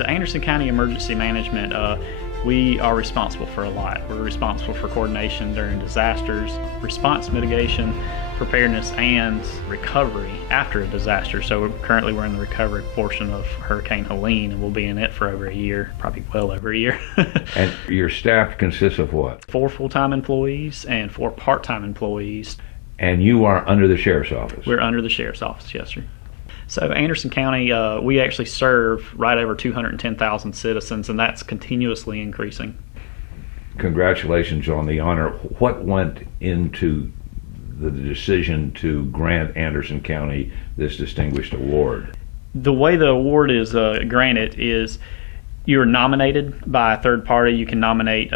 So Anderson County Emergency Management, we are responsible for a lot. We're responsible for coordination during disasters, response mitigation, preparedness, and recovery after a disaster. So currently we're in the recovery portion of Hurricane Helene, and we'll be in it for over a year, probably well over a year. And your staff consists of what? 4 full-time employees and 4 part-time employees. And you are under the sheriff's office? We're under the sheriff's office, yes, sir. So Anderson County, we actually serve right over 210,000 citizens, and that's continuously increasing. Congratulations on the honor. What went into the decision to grant Anderson County this distinguished award? The way the award is granted is you're nominated by a third party. You can nominate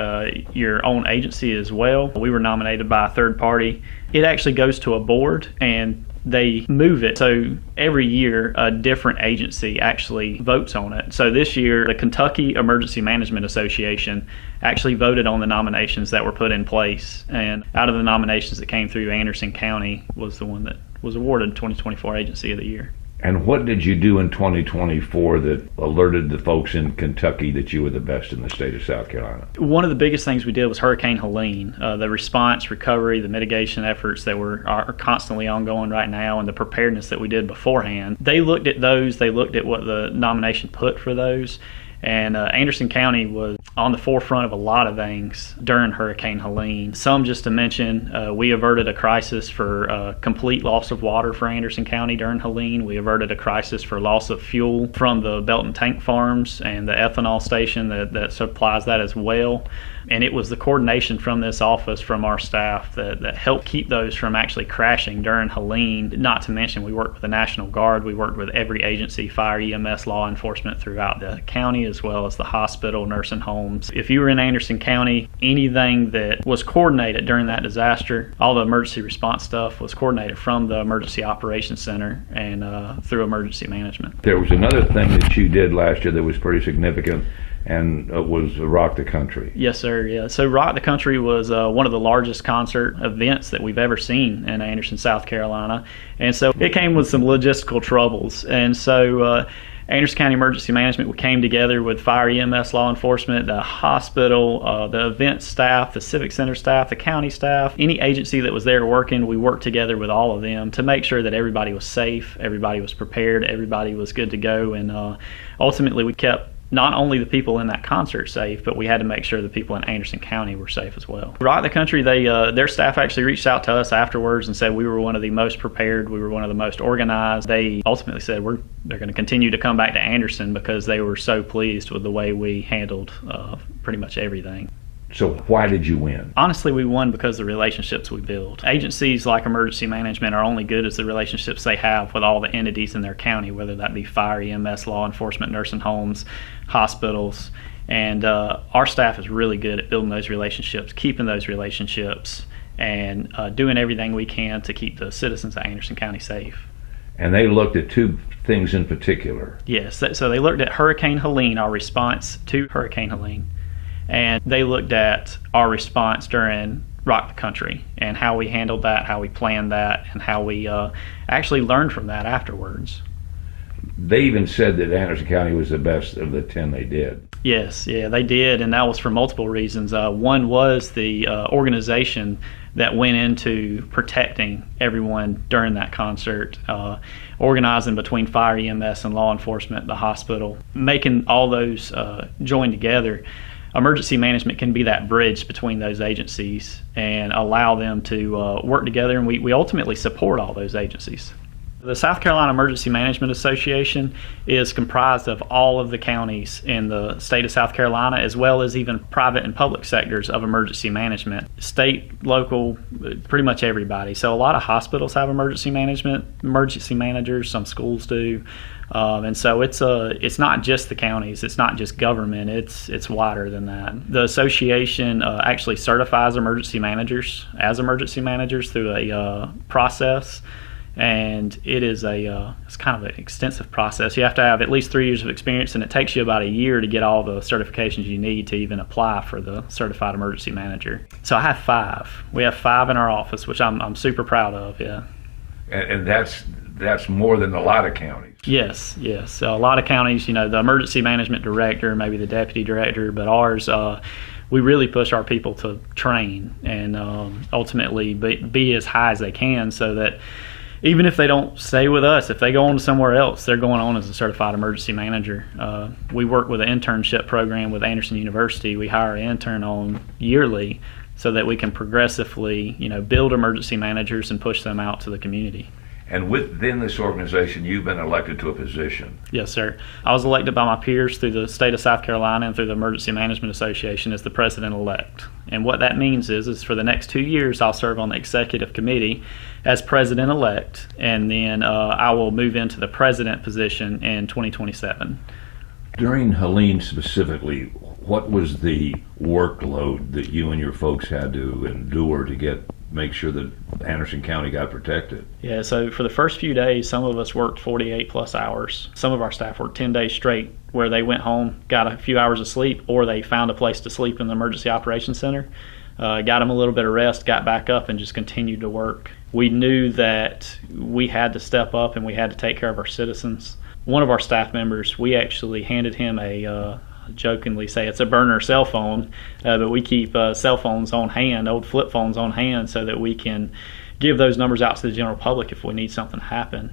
your own agency as well. We were nominated by a third party. It actually goes to a board, and they move it. So every year, a different agency actually votes on it. So this year, the Kentucky Emergency Management Association actually voted on the nominations that were put in place. And out of the nominations that came through, Anderson County was the one that was awarded 2024 Agency of the Year. And what did you do in 2024 that alerted the folks in Kentucky that you were the best in the state of South Carolina? One of the biggest things we did was Hurricane Helene. The response, recovery, the mitigation efforts that are constantly ongoing right now, and the preparedness that we did beforehand. They looked at those. They looked at what the nomination put for those. And Anderson County was on the forefront of a lot of things during Hurricane Helene. Some, just to mention, we averted a crisis for complete loss of water for Anderson County during Helene. We averted a crisis for loss of fuel from the Belton Tank Farms and the ethanol station that supplies that as well. And it was the coordination from this office, from our staff, that helped keep those from actually crashing during Helene. Not to mention, we worked with the National Guard. We worked with every agency, fire, EMS, law enforcement throughout the county, as well as the hospital, nursing homes. If you were in Anderson County, anything that was coordinated during that disaster, all the emergency response stuff was coordinated from the Emergency Operations Center and through emergency management. There was another thing that you did last year that was pretty significant, and was Rock the Country. Yes, sir. Yeah. So Rock the Country was one of the largest concert events that we've ever seen in Anderson, South Carolina. And so it came with some logistical troubles. And so Anderson County Emergency Management came together with fire, EMS, law enforcement, the hospital, the event staff, the civic center staff, the county staff, any agency that was there working. We worked together with all of them to make sure that everybody was safe, everybody was prepared, everybody was good to go. And ultimately we kept not only the people in that concert safe, but we had to make sure the people in Anderson County were safe as well. Rock the Country, their staff actually reached out to us afterwards and said we were one of the most prepared, we were one of the most organized. They ultimately said they're going to continue to come back to Anderson because they were so pleased with the way we handled pretty much everything. So why did you win? Honestly, we won because of the relationships we build. Agencies like emergency management are only good as the relationships they have with all the entities in their county, whether that be fire, EMS, law enforcement, nursing homes, hospitals. And our staff is really good at building those relationships, keeping those relationships, and doing everything we can to keep the citizens of Anderson County safe. And they looked at 2 things in particular. Yes, so they looked at Hurricane Helene, our response to Hurricane Helene. And they looked at our response during Rock the Country and how we handled that, how we planned that, and how we actually learned from that afterwards. They even said that Anderson County was the best of the 10 they did. Yes, yeah, they did, and that was for multiple reasons. One was the organization that went into protecting everyone during that concert, organizing between fire, EMS, and law enforcement, the hospital, making all those join together. Emergency management can be that bridge between those agencies and allow them to work together, and we ultimately support all those agencies. The South Carolina Emergency Management Association is comprised of all of the counties in the state of South Carolina, as well as even private and public sectors of emergency management. State, local, pretty much everybody. So a lot of hospitals have emergency managers, some schools do. And so it's not just the counties, it's not just government, it's wider than that. The association actually certifies emergency managers as emergency managers through a process, and it's kind of an extensive process. You have to have at least 3 years of experience, and it takes you about a year to get all the certifications you need to even apply for the certified emergency manager. So I have 5. We have 5 in our office, which I'm super proud of. Yeah. And that's that's more than a lot of counties. Yes, yes. A lot of counties, the emergency management director, maybe the deputy director, but ours, we really push our people to train and ultimately be as high as they can, so that even if they don't stay with us, if they go on to somewhere else, they're going on as a certified emergency manager. We work with an internship program with Anderson University. We hire an intern on yearly so that we can progressively, build emergency managers and push them out to the community. And within this organization, you've been elected to a position. Yes, sir. I was elected by my peers through the state of South Carolina and through the Emergency Management Association as the president-elect. And what that means is for the next 2 years, I'll serve on the executive committee as president-elect, and then I will move into the president position in 2027. During Helene specifically, what was the workload that you and your folks had to endure to make sure that Anderson County got protected? Yeah, so for the first few days, some of us worked 48 plus hours. Some of our staff worked 10 days straight, where they went home, got a few hours of sleep, or they found a place to sleep in the Emergency Operations Center, got them a little bit of rest, got back up, and just continued to work. We knew that we had to step up and we had to take care of our citizens. One of our staff members, we actually handed him jokingly say it's a burner cell phone, but we keep cell phones on hand, old flip phones on hand, so that we can give those numbers out to the general public if we need something to happen.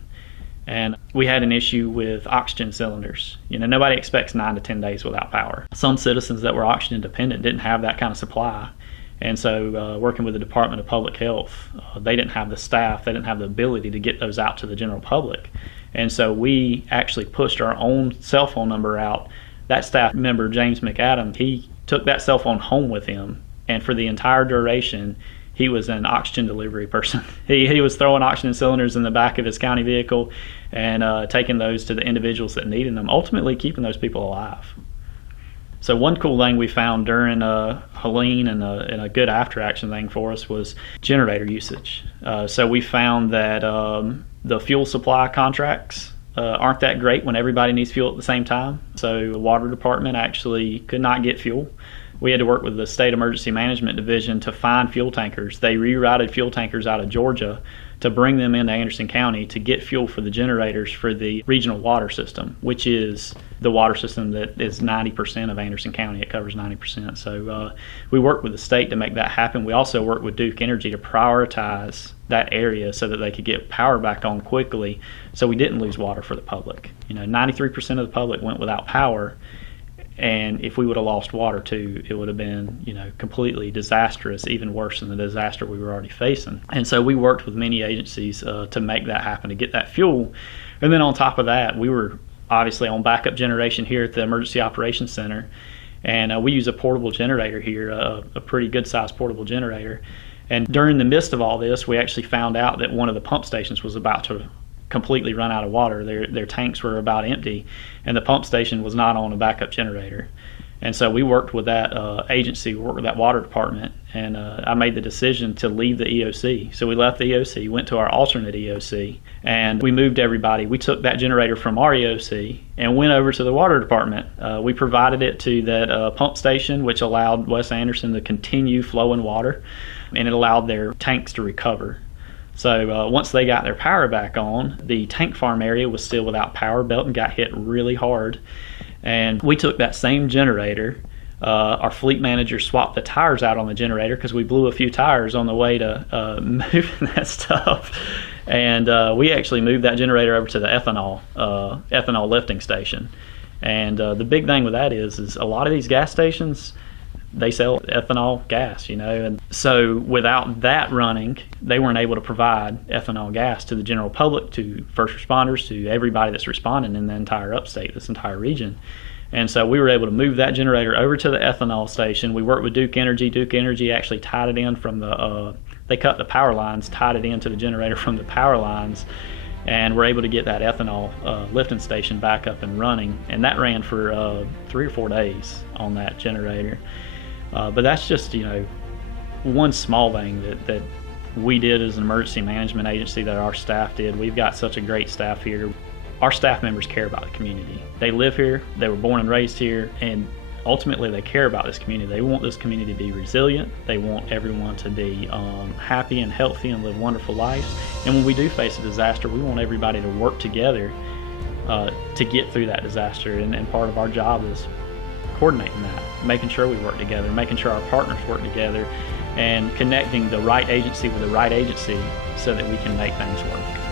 And we had an issue with oxygen cylinders. Nobody expects 9 to 10 days without power. Some citizens that were oxygen dependent didn't have that kind of supply. And so working with the Department of Public Health, they didn't have the staff, they didn't have the ability to get those out to the general public. And so we actually pushed our own cell phone number out. That staff member, James McAdam, he took that cell phone home with him, and for the entire duration, he was an oxygen delivery person. He was throwing oxygen cylinders in the back of his county vehicle and taking those to the individuals that needed them, ultimately keeping those people alive. So one cool thing we found during Helene and a good after-action thing for us was generator usage. So we found that the fuel supply contracts aren't that great when everybody needs fuel at the same time. So the water department actually could not get fuel. We had to work with the State Emergency Management Division to find fuel tankers. They rerouted fuel tankers out of Georgia to bring them into Anderson County to get fuel for the generators for the regional water system, which is the water system that is 90% of Anderson County. It covers 90%. So we worked with the state to make that happen. We also worked with Duke Energy to prioritize that area so that they could get power back on quickly, so we didn't lose water for the public. 93% of the public went without power, and if we would have lost water too, it would have been, completely disastrous, even worse than the disaster we were already facing. And so we worked with many agencies to make that happen, to get that fuel. And then on top of that, we were obviously on backup generation here at the Emergency Operations Center, and we use a portable generator here, a pretty good-sized portable generator. And during the midst of all this, we actually found out that one of the pump stations was about to completely run out of water. Their tanks were about empty, and the pump station was not on a backup generator. And so we worked with that agency, we worked with that water department, and I made the decision to leave the EOC. So we left the EOC, went to our alternate EOC, and we moved everybody. We took that generator from our EOC and went over to the water department. We provided it to that pump station, which allowed West Anderson to continue flowing water, and it allowed their tanks to recover. So once they got their power back on, the tank farm area was still without power. Belton got hit really hard. And we took that same generator. Our fleet manager swapped the tires out on the generator because we blew a few tires on the way to moving that stuff. And we actually moved that generator over to the ethanol lifting station. And the big thing with that is a lot of these gas stations, they sell ethanol gas, and so without that running, they weren't able to provide ethanol gas to the general public, to first responders, to everybody that's responding in the entire upstate, this entire region. And so we were able to move that generator over to the ethanol station. We worked with Duke Energy. Duke Energy actually tied it in from they cut the power lines, tied it into the generator from the power lines, and we're able to get that ethanol lifting station back up and running. And that ran for 3 or 4 days on that generator. But that's just, one small thing that we did as an emergency management agency that our staff did. We've got such a great staff here. Our staff members care about the community. They live here, they were born and raised here, and ultimately they care about this community. They want this community to be resilient. They want everyone to be happy and healthy and live wonderful lives. And when we do face a disaster, we want everybody to work together to get through that disaster. And part of our job is coordinating that, making sure we work together, making sure our partners work together, and connecting the right agency with the right agency so that we can make things work.